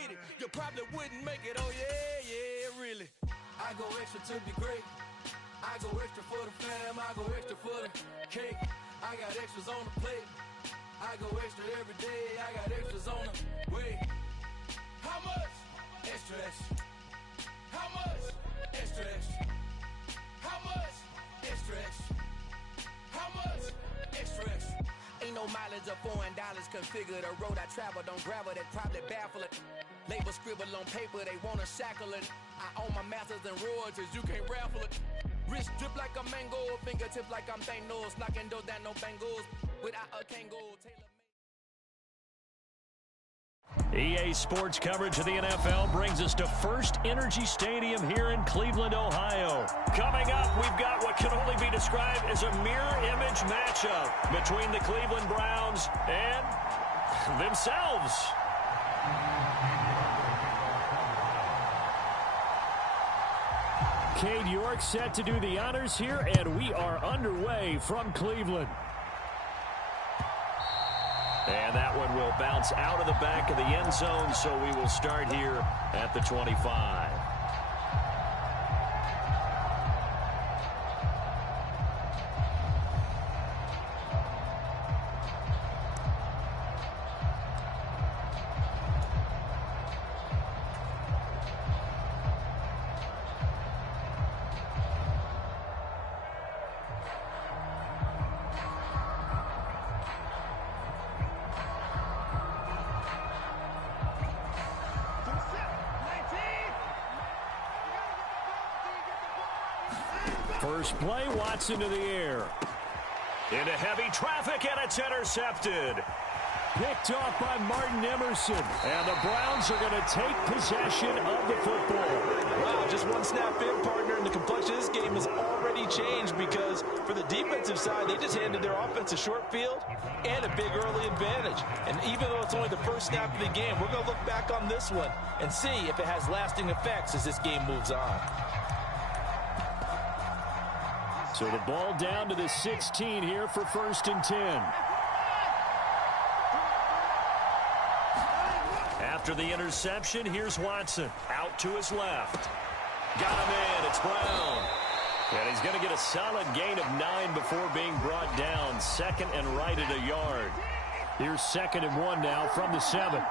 city. You probably wouldn't make it, oh yeah, really. I go extra to be great. I go extra for the fam, I go extra for the cake. I got extras on the plate. I go extra every day, I got extras on the way. How much? Extra, extra. How much? Extra, extra. How much? Extra, extra. How much? Extra, extra. Ain't no mileage of $4 configure the road I travel. Don't gravel that probably baffle it. Label scribble on paper, they wanna shackle it. I own my masters and royalties, you can't raffle it. Wrist drip like a mango, fingertip like I'm Thanos. Knocking those down, no bangles. Without a Kango, EA Sports coverage of the NFL brings us to First Energy Stadium here in Cleveland, Ohio. Coming up, we've got what can only be described as a mirror image matchup between the Cleveland Browns and themselves. Cade York set to do the honors here, and we are underway from Cleveland. And that one will bounce out of the back of the end zone, so we will start here at the 25. First play, Watson to the air. Into heavy traffic, and it's intercepted. Picked off by Martin Emerson. And the Browns are going to take possession of the football. Wow, just one snap in, partner, and the complexion of this game has already changed because for the defensive side, they just handed their offense a short field and a big early advantage. And even though it's only the first snap of the game, we're going to look back on this one and see if it has lasting effects as this game moves on. So the ball down to the 16 here for 1st and 10. After the interception, here's Watson. Out to his left. Got him in. It's Brown. And he's going to get a solid gain of 9 before being brought down. 2nd and right at a yard. Here's 2nd and 1 now from the 7.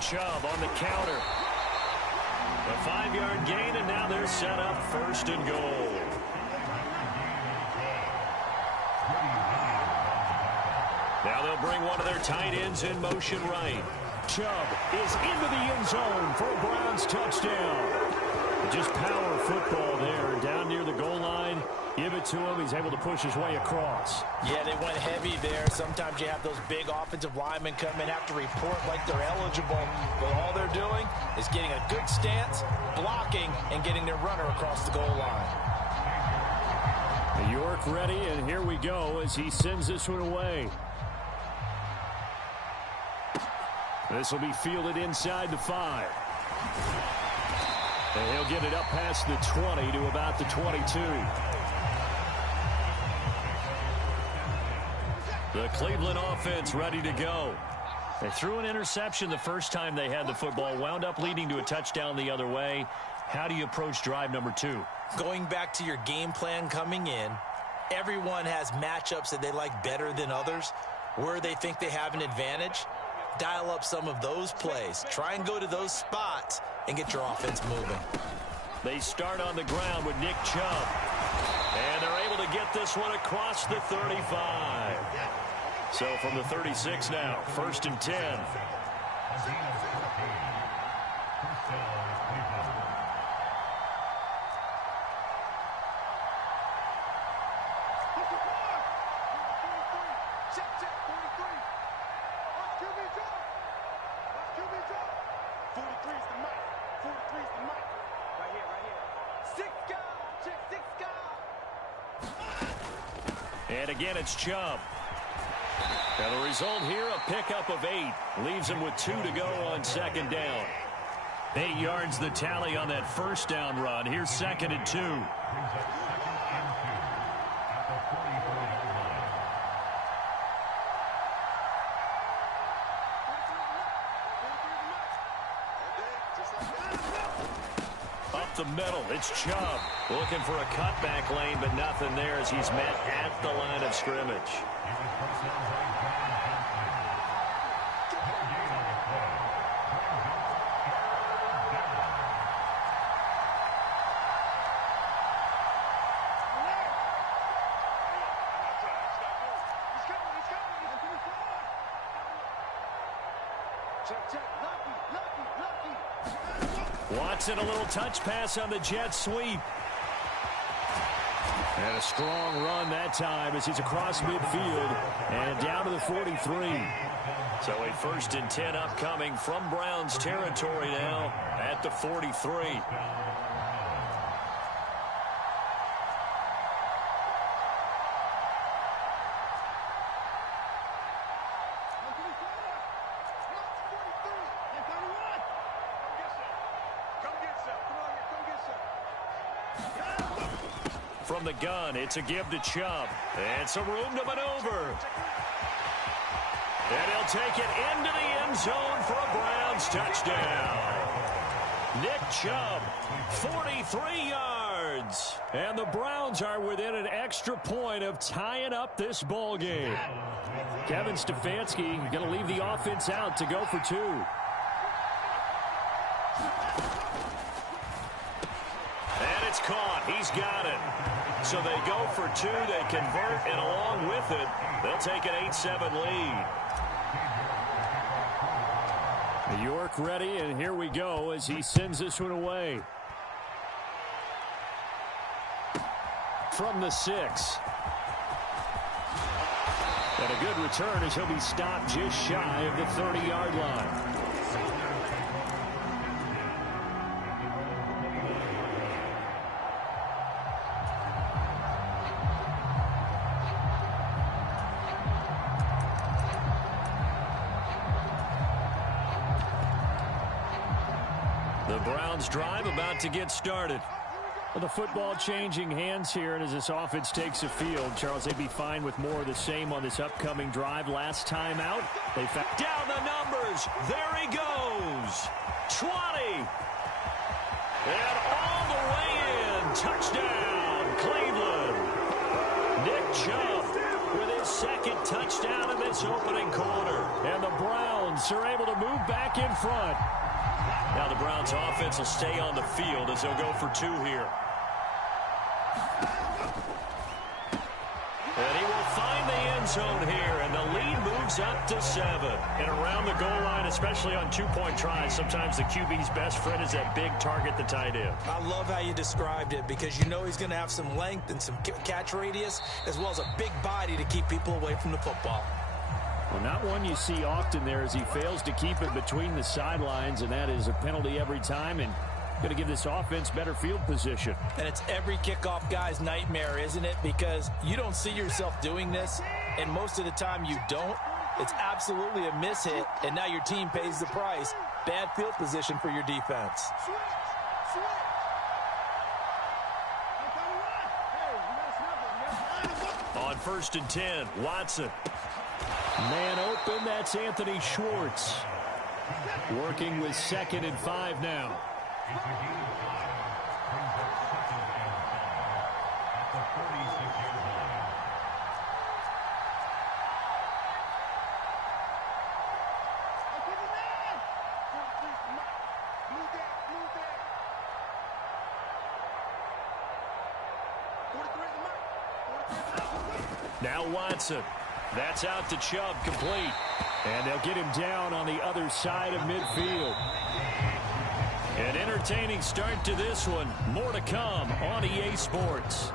Chubb on the counter. A 5-yard gain, and now they're set up 1st and goal. Now they'll bring one of their tight ends in motion right. Chubb is into the end zone for a Browns touchdown. Just power football there down near the goal line. Give it to him. He's able to push his way across. Yeah, they went heavy there. Sometimes you have those big offensive linemen come in, have to report like they're eligible. But all they're doing is getting a good stance, blocking, and getting their runner across the goal line. York ready, and here we go as he sends this one away. This will be fielded inside the 5. And he'll get it up past the 20 to about the 22. The Cleveland offense ready to go. They threw an interception the first time they had the football, wound up leading to a touchdown the other way. How do you approach drive number 2? Going back to your game plan coming in, everyone has matchups that they like better than others. Where they think they have an advantage, dial up some of those plays. Try and go to those spots and get your offense moving. They start on the ground with Nick Chubb. And they're able to get this one across the 35. So from the 36 now, 1st and 10. And again, it's Chubb. And the result here, a pickup of 8. Leaves him with 2 to go on 2nd down. 8 yards the tally on that 1st down run. Here's 2nd and 2. the middle. It's Chubb looking for a cutback lane, but nothing there as he's met at the line of scrimmage. Watson, a little touch pass on the jet sweep. And a strong run that time as he's across midfield and down to the 43. So a 1st and 10 upcoming from Browns territory now at the 43. From the gun, it's a give to Chubb. And some room to maneuver. And he'll take it into the end zone for a Browns touchdown. Nick Chubb, 43 yards. And the Browns are within an extra point of tying up this ball game. Kevin Stefanski going to leave the offense out to go for 2. And it's caught. He's got it. So they go for 2, they convert, and along with it, they'll take an 8-7 lead. York ready, and here we go as he sends this one away. From the 6. And a good return as he'll be stopped just shy of the 30-yard line. The Browns drive about to get started. Well, the football changing hands here, and as this offense takes the field, Charles, they'd be fine with more of the same on this upcoming drive. Last time out, they found down the numbers. There he goes. 20. And all the way in. Touchdown, Cleveland. Nick Chubb with his 2nd touchdown in this opening quarter. And the Browns are able to move back in front. Now the Browns offense will stay on the field as they'll go for 2 here. And he will find the end zone here, and the lead moves up to 7. And around the goal line, especially on 2-point tries, sometimes the QB's best friend is that big target, the tight end. I love how you described it because you know he's going to have some length and some catch radius as well as a big body to keep people away from the football. Well, not one you see often there as he fails to keep it between the sidelines, and that is a penalty every time, and going to give this offense better field position. And it's every kickoff guy's nightmare, isn't it? Because you don't see yourself doing this, and most of the time you don't. It's absolutely a mishit, and now your team pays the price. Bad field position for your defense. On 1st and 10, Watson. Man open, that's Anthony Schwartz. Working with 2nd and 5 now. Now Watson. That's out to Chubb, complete. And they'll get him down on the other side of midfield. An entertaining start to this one. More to come on EA Sports.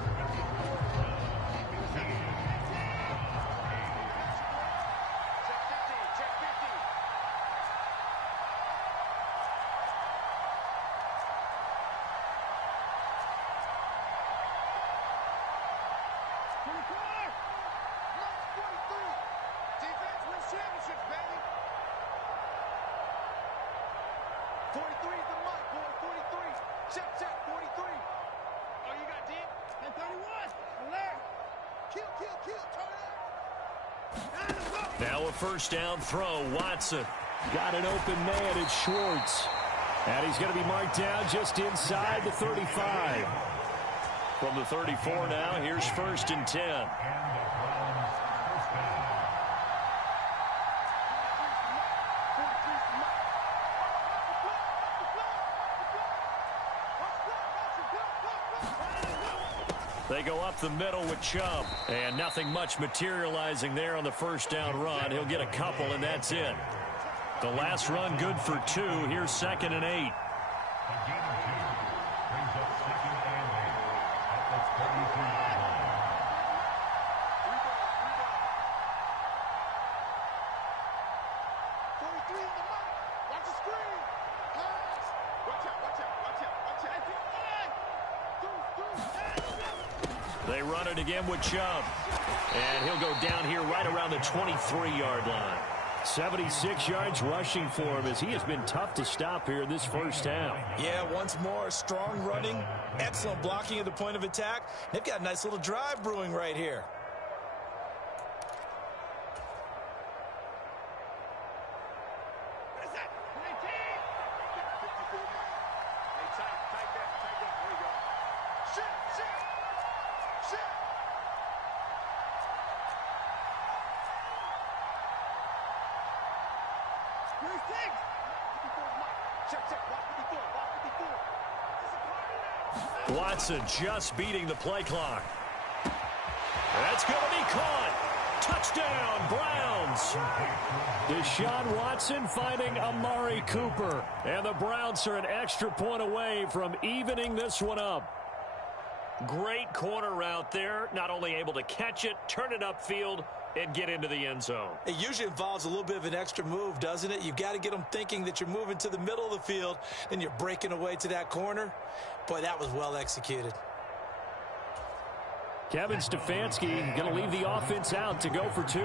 Now a 1st down throw. Watson got an open man. It's Schwartz. And he's going to be marked down just inside the 35. From the 34 now, here's 1st and 10. They go up the middle with Chubb. And nothing much materializing there on the first down run. He'll get a couple, and that's it. The last run good for 2. Here's 2nd and 8. They run it again with Chubb. And he'll go down here right around the 23-yard line. 76 yards rushing for him as he has been tough to stop here this first half. Yeah, once more, strong running, excellent blocking at the point of attack. They've got a nice little drive brewing right here. Watson just beating the play clock. That's going to be caught. Touchdown, Browns. Deshaun Watson finding Amari Cooper. And the Browns are an extra point away from evening this one up. Great corner route there. Not only able to catch it, turn it upfield, and get into the end zone. It usually involves a little bit of an extra move, doesn't it? You've got to get them thinking that you're moving to the middle of the field, then you're breaking away to that corner. Boy, that was well executed. Kevin Stefanski going to leave the offense out to go for 2.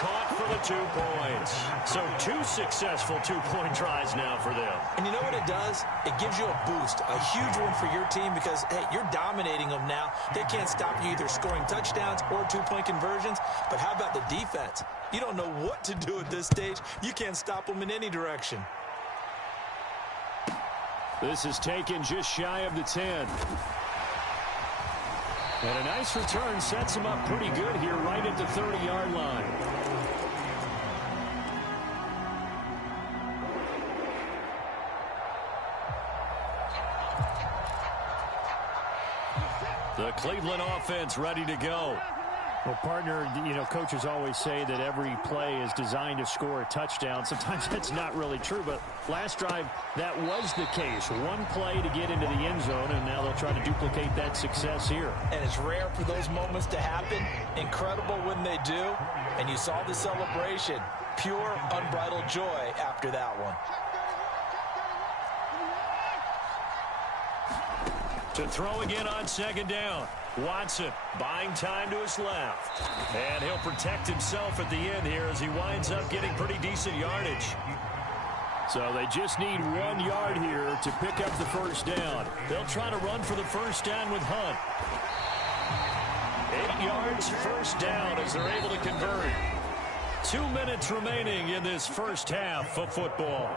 Caught for the 2 points. So 2 successful two-point tries now for them. And you know what it does? It gives you a boost, a huge one for your team because, hey, you're dominating them now. They can't stop you either scoring touchdowns or 2-point conversions. But how about the defense? You don't know what to do at this stage. You can't stop them in any direction. This is taken just shy of the 10. And a nice return sets him up pretty good here right at the 30-yard line. The Cleveland offense ready to go. Well, partner, you know, coaches always say that every play is designed to score a touchdown. Sometimes that's not really true, but last drive, that was the case. One play to get into the end zone, and now they'll try to duplicate that success here. And it's rare for those moments to happen. Incredible when they do. And you saw the celebration. Pure, unbridled joy after that one. To throw again on 2nd down. Watson buying time to his left. And he'll protect himself at the end here as he winds up getting pretty decent yardage. So they just need 1 yard here to pick up the first down. They'll try to run for the first down with Hunt. 8 yards, first down as they're able to convert. 2 minutes remaining in this first half of football.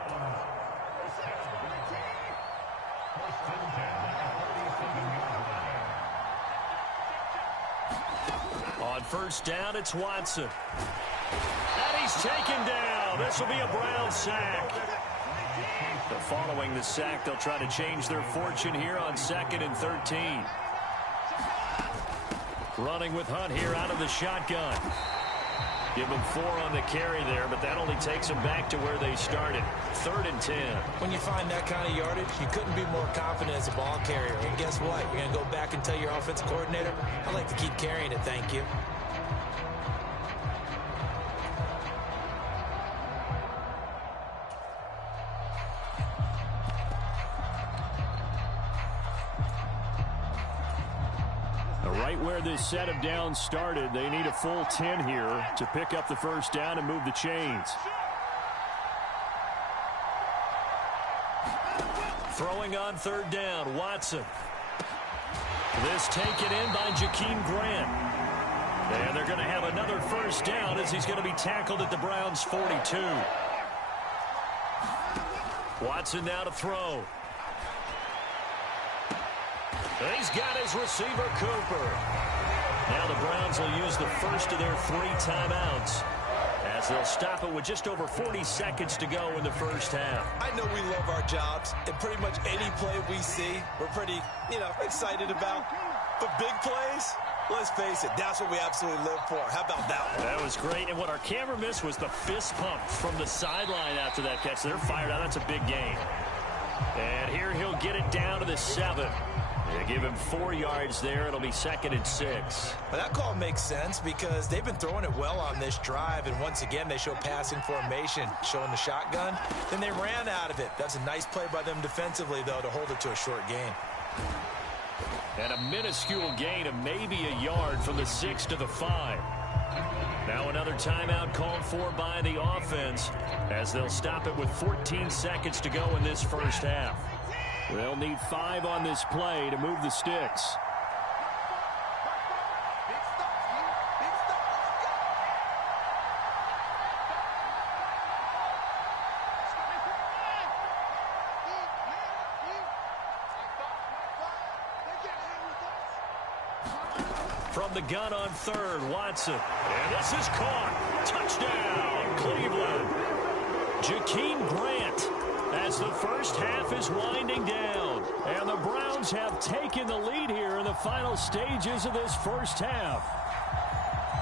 On first down, it's Watson. And he's taken down. This will be a Brown sack. But following the sack, they'll try to change their fortune here on 2nd and 13. Running with Hunt here out of the shotgun. Give him 4 on the carry there, but that only takes them back to where they started. 3rd and 10. When you find that kind of yardage, you couldn't be more confident as a ball carrier. And guess what? You're going to go back and tell your offensive coordinator, I'd like to keep carrying it, thank you. Right where this set of downs started, they need a full 10 here to pick up the first down and move the chains. Throwing on third down, Watson. This taken in by Jakeem Grant. And they're going to have another first down as he's going to be tackled at the Browns' 42. Watson now to throw. He's got his receiver, Cooper. Now the Browns will use the first of their 3 timeouts as they'll stop it with just over 40 seconds to go in the first half. I know we love our jobs, and pretty much any play we see, we're pretty, excited about. But big plays, let's face it, that's what we absolutely live for. How about that one? That was great, and what our camera missed was the fist pump from the sideline after that catch. They're fired out. That's a big gain. And here he'll get it down to the 7. They give him 4 yards there. It'll be 2nd and 6. Well, that call makes sense because they've been throwing it well on this drive, and once again they show passing formation, showing the shotgun. Then they ran out of it. That's a nice play by them defensively, though, to hold it to a short gain. And a minuscule gain of maybe a yard from the 6 to the 5. Now another timeout called for by the offense as they'll stop it with 14 seconds to go in this first half. They'll need 5 on this play to move the sticks. From the gun on third, Watson. And this is caught. Touchdown, Cleveland. Jakeem Grant as the first half is winding down. And the Browns have taken the lead here in the final stages of this first half.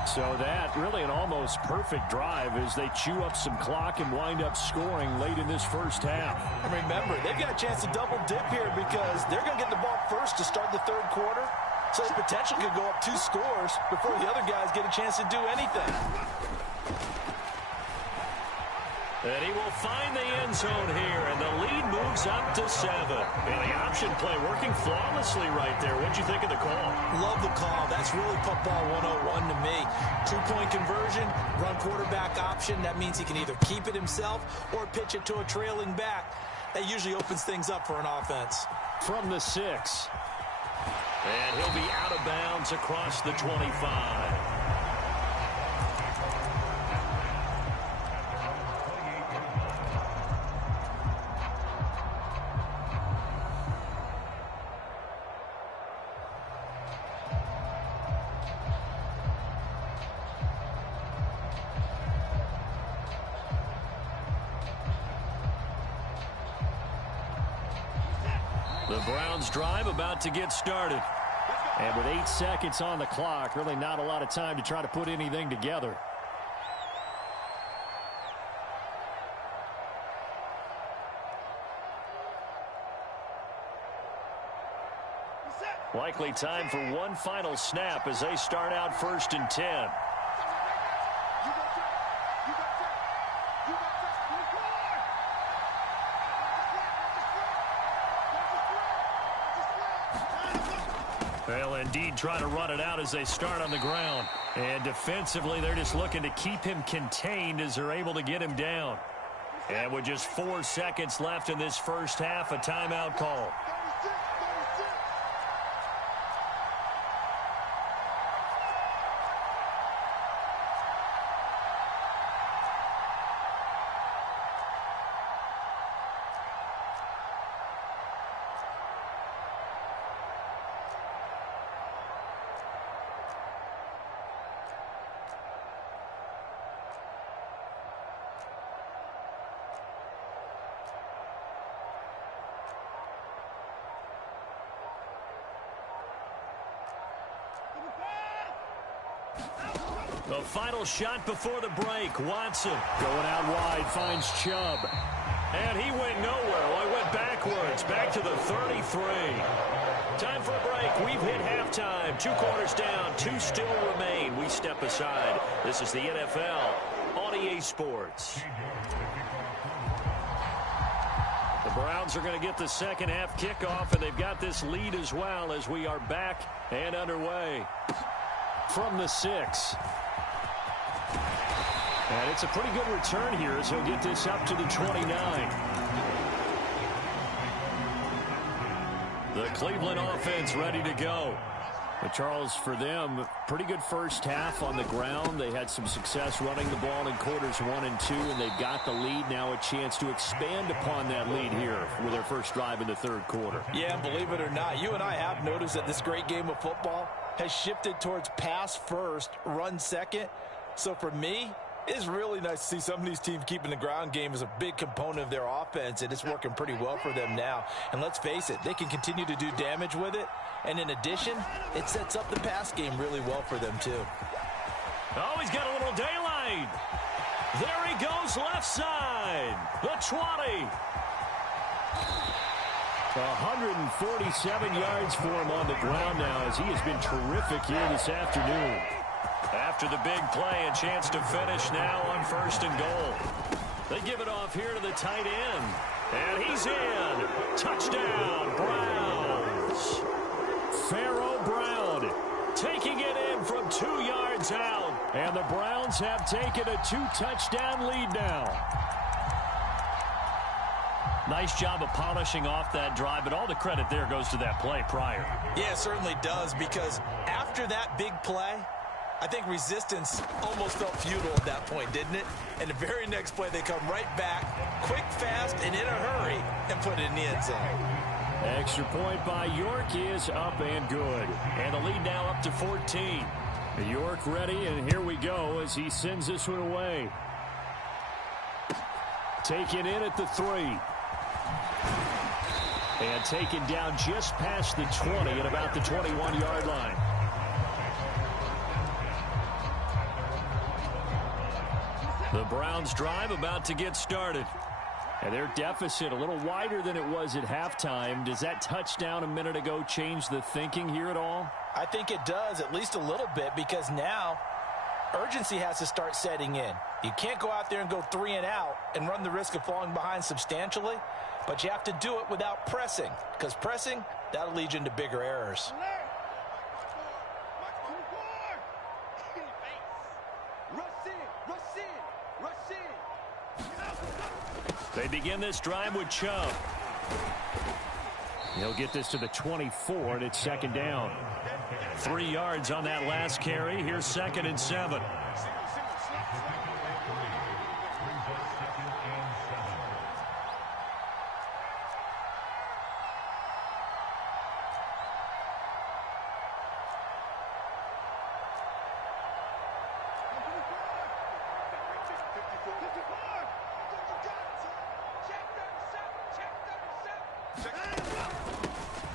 So that really an almost perfect drive as they chew up some clock and wind up scoring late in this first half. And remember, they've got a chance to double dip here because they're going to get the ball first to start the third quarter. So the potential could go up 2 scores before the other guys get a chance to do anything. And he will find the end zone here, and the lead moves up to 7. And the option play working flawlessly right there. What'd you think of the call? Love the call. That's really football 101 to me. 2-point conversion, run quarterback option. That means he can either keep it himself or pitch it to a trailing back. That usually opens things up for an offense. From the 6. And he'll be out of bounds across the 25. The Browns drive about to get started. And with 8 seconds on the clock, really not a lot of time to try to put anything together. Likely time for one final snap as they start out 1st and 10. They'll indeed try to run it out as they start on the ground. And defensively, they're just looking to keep him contained as they're able to get him down. And with just 4 seconds left in this first half, a timeout call. The final shot before the break. Watson going out wide, finds Chubb. And he went nowhere. Well, he went backwards, back to the 33. Time for a break. We've hit halftime. 2 quarters down, 2 still remain. We step aside. This is the NFL on EA Sports. The Browns are going to get the second half kickoff, and they've got this lead as well as we are back and underway. From the 6. And it's a pretty good return here as he'll get this up to the 29. The Cleveland offense ready to go. But Charles, for them, pretty good first half on the ground. They had some success running the ball in quarters 1 and 2, and they've got the lead. Now a chance to expand upon that lead here with their first drive in the third quarter. Yeah, and believe it or not, you and I have noticed that this great game of football has shifted towards pass first, run second. So for me, it's really nice to see some of these teams keeping the ground game as a big component of their offense, and it's working pretty well for them now. And let's face it, they can continue to do damage with it. And in addition, it sets up the pass game really well for them, too. Oh, he's got a little daylight. There he goes left side. The 20. 147 yards for him on the ground now as he has been terrific here this afternoon. After the big play, a chance to finish now on 1st and goal. They give it off here to the tight end. And he's in. Touchdown, Browns. Pharaoh Brown taking it in from 2 yards out. And the Browns have taken a 2-touchdown lead now. Nice job of polishing off that drive, but all the credit there goes to that play prior. Yeah, it certainly does, because after that big play, I think resistance almost felt futile at that point, didn't it? And the very next play, they come right back, quick, fast, and in a hurry, and put it in the end zone. Extra point by York is up and good. And the lead now up to 14. York ready, and here we go as he sends this one away. Taken in at the 3. And taken down just past the 20 at about the 21-yard line. The Browns drive about to get started. And their deficit a little wider than it was at halftime. Does that touchdown a minute ago change the thinking here at all? I think it does, at least a little bit, because now urgency has to start setting in. You can't go out there and go 3 and out and run the risk of falling behind substantially, but you have to do it without pressing, because pressing, that'll lead you into bigger errors. They begin this drive with Chubb. He'll get this to the 24, and it's 2nd down. 3 yards on that last carry. Here's 2nd and 7.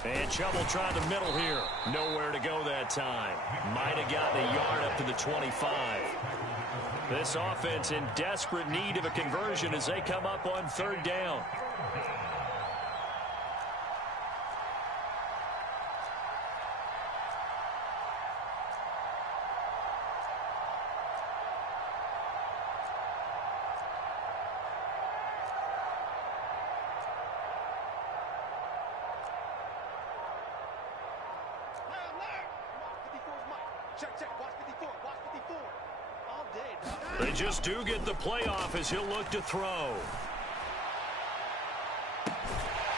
And Chubb will try the middle here. Nowhere to go that time. Might have gotten a yard up to the 25. This offense in desperate need of a conversion as they come up on 3rd down. They just do get the playoff as he'll look to throw.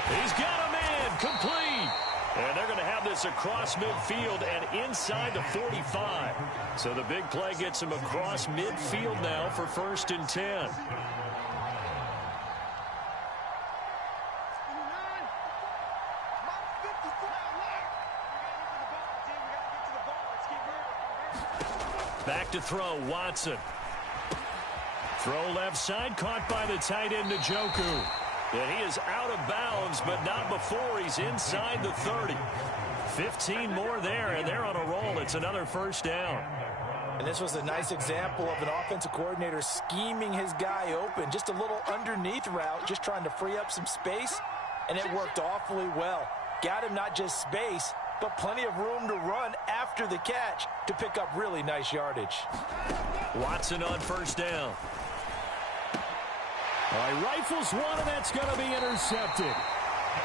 He's got a man complete. And they're going to have this across midfield and inside the 45. So the big play gets him across midfield now for 1st and 10. Back to throw, Watson. Throw left side, caught by the tight end, Njoku. And he is out of bounds, but not before he's inside the 30. 15 more there, and they're on a roll. It's another 1st down. And this was a nice example of an offensive coordinator scheming his guy open. Just a little underneath route, just trying to free up some space, and it worked awfully well. Got him not just space, but plenty of room to run after the catch to pick up really nice yardage. Watson on 1st down. All right, rifles one, and that's going to be intercepted.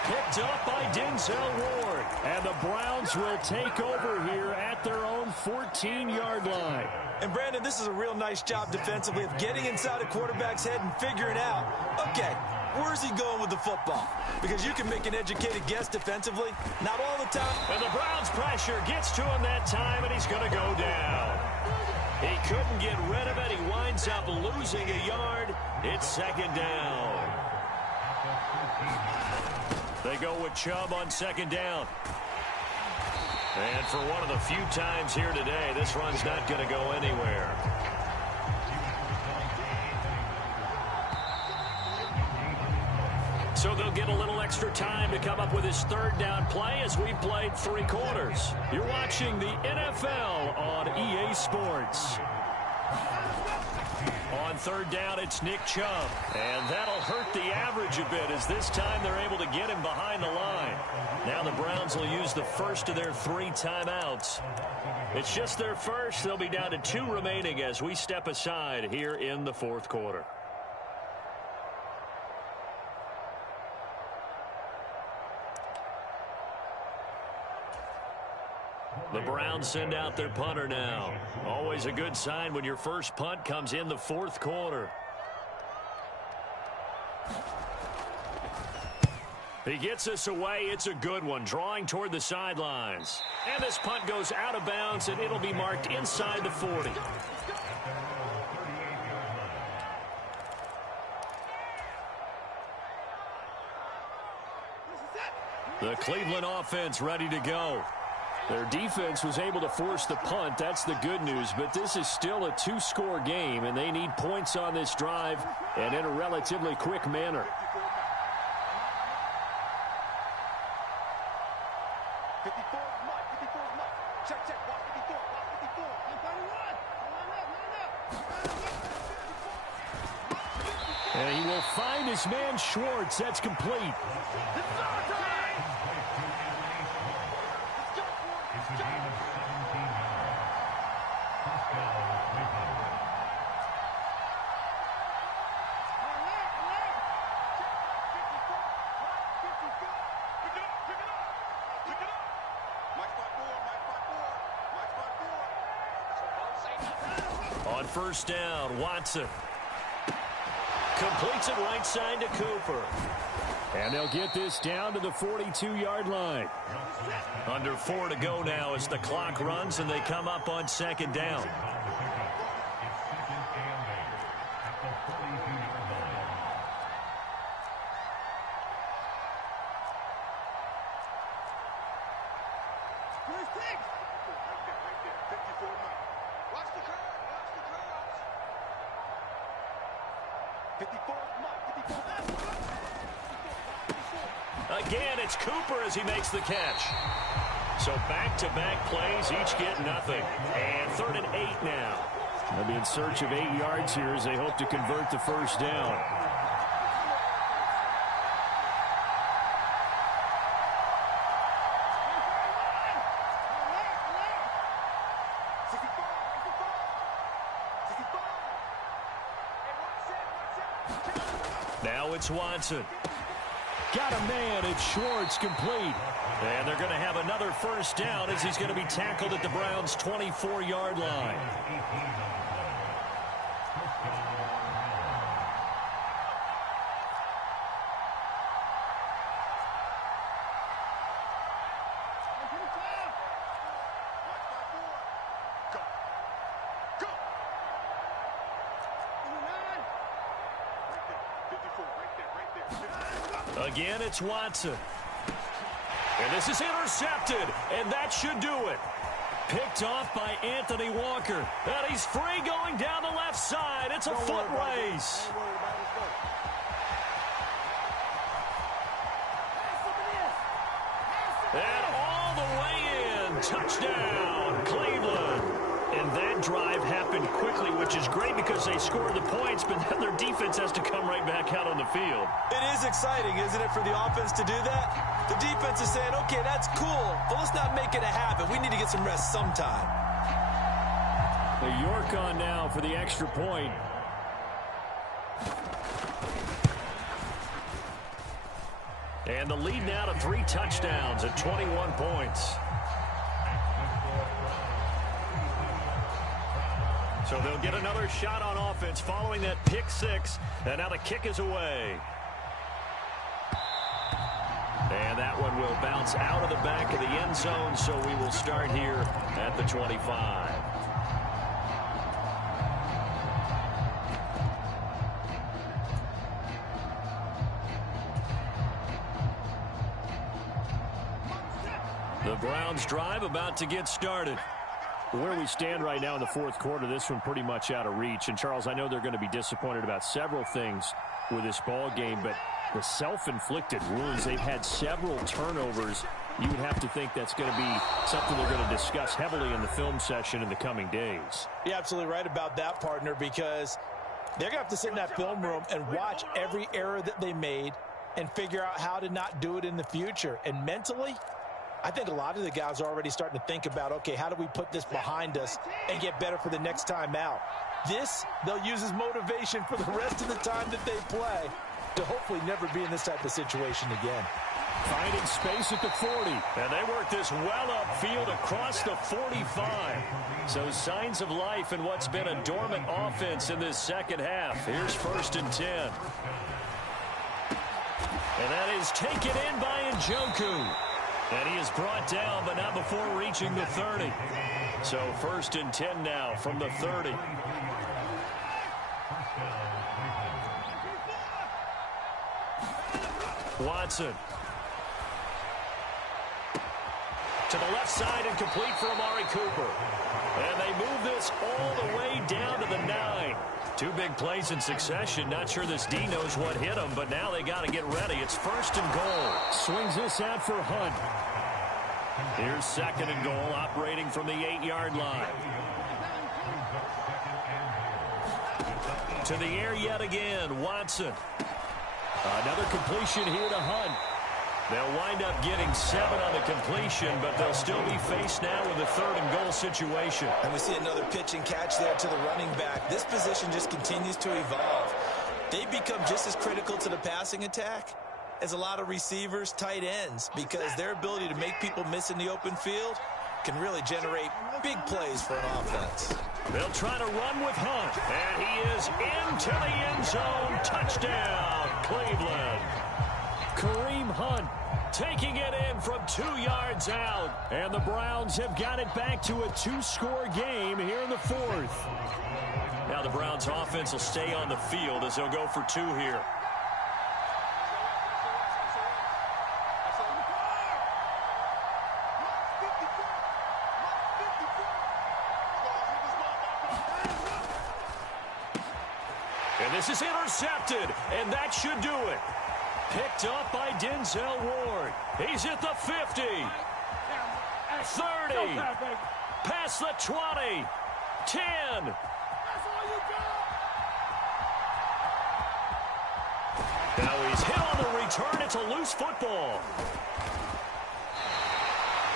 Picked up by Denzel Ward. And the Browns will take over here at their own 14-yard line. And, Brandon, this is a real nice job defensively of getting inside a quarterback's head and figuring out, okay, Where's he going with the football? Because you can make an educated guess defensively. Not all the time. And the Browns' pressure gets to him that time, and he's going to go down. He couldn't get rid of it. He winds up losing a yard. It's second down. They go with Chubb on second down. And for one of the few times here today, this run's not going to go anywhere. So they'll get a little extra time to come up with his third down play as we played 3 quarters. You're watching the NFL on EA Sports. On third down, it's Nick Chubb. And that'll hurt the average a bit as this time they're able to get him behind the line. Now the Browns will use the first of their 3 timeouts. It's just their first. They'll be down to 2 remaining as we step aside here in the fourth quarter. The Browns send out their punter now. Always a good sign when your first punt comes in the fourth quarter. He gets us away. It's a good one, drawing toward the sidelines. And this punt goes out of bounds, and it'll be marked inside the 40. The Cleveland offense ready to go. Their defense was able to force the punt. That's the good news. But this is still a 2-score game, and they need points on this drive and in a relatively quick manner. And he will find his man Schwartz. That's complete. On first down, Watson completes it right side to Cooper. And they'll get this down to the 42-yard line. Under 4 to go now as the clock runs and they come up on second down. Again, it's Cooper as he makes the catch. So back-to-back plays, each get nothing. And 3rd and 8 now. They'll be in search of 8 yards here as they hope to convert the first down. Now it's Watson. Got a man. It's Schwartz, complete. And they're going to have another first down as he's going to be tackled at the Browns' 24-yard line. Again, it's Watson. And this is intercepted, and that should do it. Picked off by Anthony Walker. And he's free going down the left side. It's a foot race. And all the way in. Touchdown, Cleveland. And that drive happened quickly, which is great because they scored the points, but then their defense has to come right back out on the field. It is exciting, isn't it, for the offense to do that? The defense is saying, okay, that's cool, but let's not make it a habit. We need to get some rest sometime. The York on now for the extra point. And the lead now to 3 touchdowns at 21 points. So they'll get another shot on offense following that pick 6, and now the kick is away. That one will bounce out of the back of the end zone, so we will start here at the 25. The Browns drive about to get started. Where we stand right now in the fourth quarter, this one pretty much out of reach. And, Charles, I know they're going to be disappointed about several things with this ball game, but the self-inflicted wounds, they've had several turnovers. You would have to think that's going to be something they're going to discuss heavily in the film session in the coming days. You're absolutely right about that, partner, because they're going to have to sit in that film room and watch every error that they made and figure out how to not do it in the future. And mentally, I think a lot of the guys are already starting to think about, okay, how do we put this behind us and get better for the next time out? This, they'll use as motivation for the rest of the time that they play to hopefully never be in this type of situation again. Finding space at the 40. And they work this well upfield across the 45. So signs of life in what's been a dormant offense in this second half. Here's 1st and 10. And that is taken in by Njoku. And he is brought down, but not before reaching the 30. So 1st and 10 now from the 30. Watson. To the left side and complete for Amari Cooper. And they move this all the way down to the 9. 2 big plays in succession. Not sure this D knows what hit him, but now they got to get ready. It's 1st and goal. Swings this out for Hunt. Here's 2nd and goal, operating from the 8-yard line. To the air yet again, Watson. Another completion here to Hunt. They'll wind up getting 7 on the completion, but they'll still be faced now with a 3rd and goal situation. And we see another pitch and catch there to the running back. This position just continues to evolve. They become just as critical to the passing attack as a lot of receivers, tight ends, because their ability to make people miss in the open field can really generate big plays for an offense. They'll try to run with Hunt, and he is into the end zone. Touchdown, Cleveland. Kareem Hunt taking it in from 2 yards out. And the Browns have got it back to a 2-score game here in the 4th. Now the Browns offense will stay on the field as they'll go for 2 here. And this is intercepted, and that should do it. Picked up by Denzel Ward. He's at the 50. 30. Past the 20. 10. Now he's hit on the return. It's a loose football.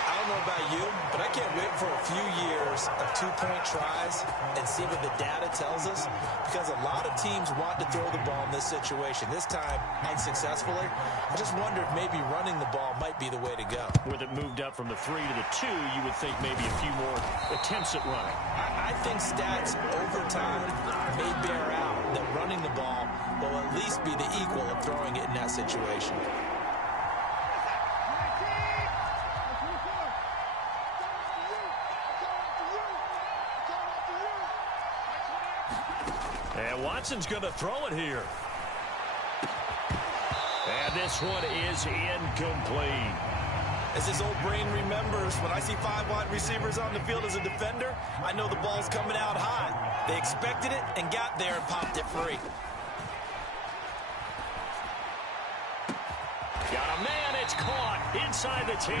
I don't know about you, but I can't wait for a few years of 2-point tries and see what the data tells us, because a lot of teams want to throw the ball in this situation. This time, unsuccessfully. I just wonder if maybe running the ball might be the way to go. With it moved up from the 3 to the 2, you would think maybe a few more attempts at running. I think stats over time may bear out that running the ball will at least be the equal of throwing it in that situation. And Watson's going to throw it here. And this one is incomplete. As his old brain remembers, when I see 5 wide receivers on the field as a defender, I know the ball's coming out hot. They expected it and got there and popped it free. Got a man, it's caught inside the 10.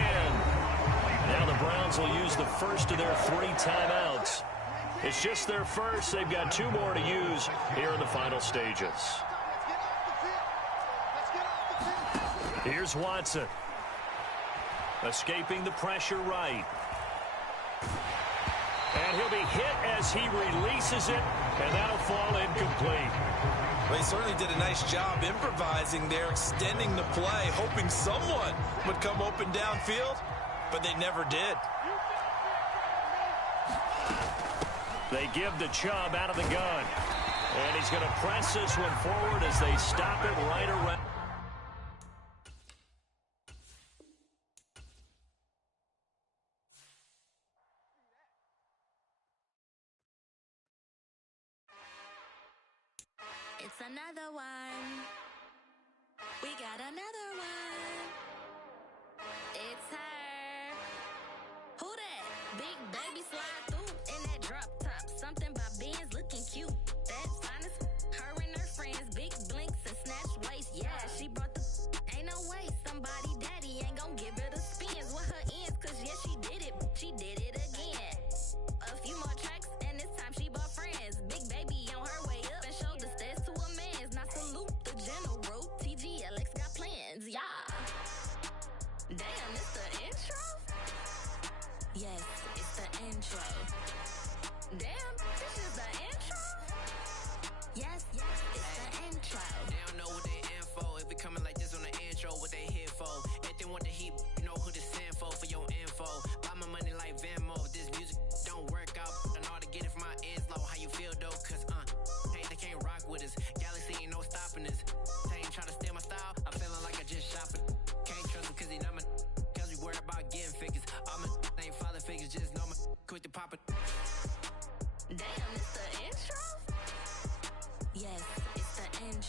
Now the Browns will use the first of their 3 timeouts. It's just their first. They've got 2 more to use here in the final stages. Here's Watson. Escaping the pressure right. And he'll be hit as he releases it, and that'll fall incomplete. Well, he certainly did a nice job improvising there, extending the play, hoping someone would come open downfield, but they never did. They give the Chubb out of the gun. And he's going to press this one forward as they stop it right around. It's another one. We got another one. It's her. Who that? Big baby slide through in that drop top. Something by Benz looking cute. That finest. Her and her friends. Big blinks and snatch waist. Yeah, she brought the. Ain't no way. Somebody daddy ain't gon' give her the spins with her ends. Cause yeah, she did it. She did it again. A few more tracks and this time she bought friends. Big baby on her way up and showed the stairs to a man's. Now salute the general. TGLX got plans. Yeah. Damn, it's the intro? Yes, it's the intro. Damn, this is the intro? Yes, it's the intro. They don't know what they info. If it coming like this on the intro, what they here for? If they want the heat, you know who to send for your info. Buy my money like Venmo. This music don't work out. I know how to get it from my ends low. How you feel though? Cause hey, they can't rock with us. Galaxy ain't no stopping us. They ain't try to steal my style. I'm feeling like I just shot for. Can't trust him cause he not my. Cause we worried about getting figures. All my ain't father figures. Just know my quick to pop it. Damn, it's the intro? Yes, it's the intro.